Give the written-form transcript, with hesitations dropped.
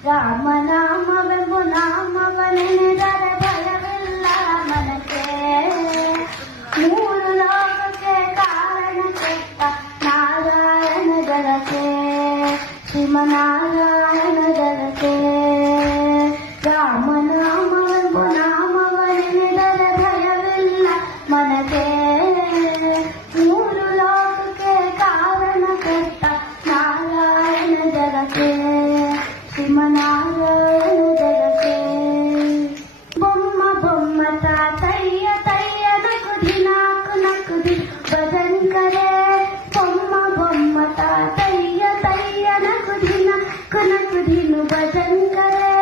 ರಾಮನಾಮವೆಂಬು ನಾಮವನೆನೆದರೆ ಭಯವಿಲ್ಲ ಮನಕ್ಕೆ. ಮೂರು ಲೋಕಕ್ಕೆ ಕಾರಣ ಕೆಟ್ಟ ನಾರಾಯಣ ಜಲಕ್ಕೆ, ಶ್ರೀಮನಾರಾಯಣ ಜಲಕ್ಕೆ. ರಾಮನಾಮವೆಂಬು ನಾಮವನೆನೆದರೆ ಭಯವಿಲ್ಲ ಮನಕ್ಕೆ. ಮೂರು ಲೋಕಕ್ಕೆ ಕಾರಣ ಕೆಟ್ಟ ನಾರಾಯಣ ಜಲಕ್ಕೆ, ಶ್ರೀಮನಾರಾಯಣ ಜಲಕ್ಕೆ. ಬೊಮ್ಮ ಬೊಮ್ಮ ತಾತಯ್ಯ ತಯ್ಯ ನಕುದಿ ನಾಕು ನಕುದಿ ಭಜನ್ ಕರೆ. ಬೊಮ್ಮ ಬೊಮ್ಮ ತಾತಯ್ಯ ತಯ್ಯ ನಕುದಿ ನಾಕು ನಕುದಿನು ಭಜನ್ ಕರೆ.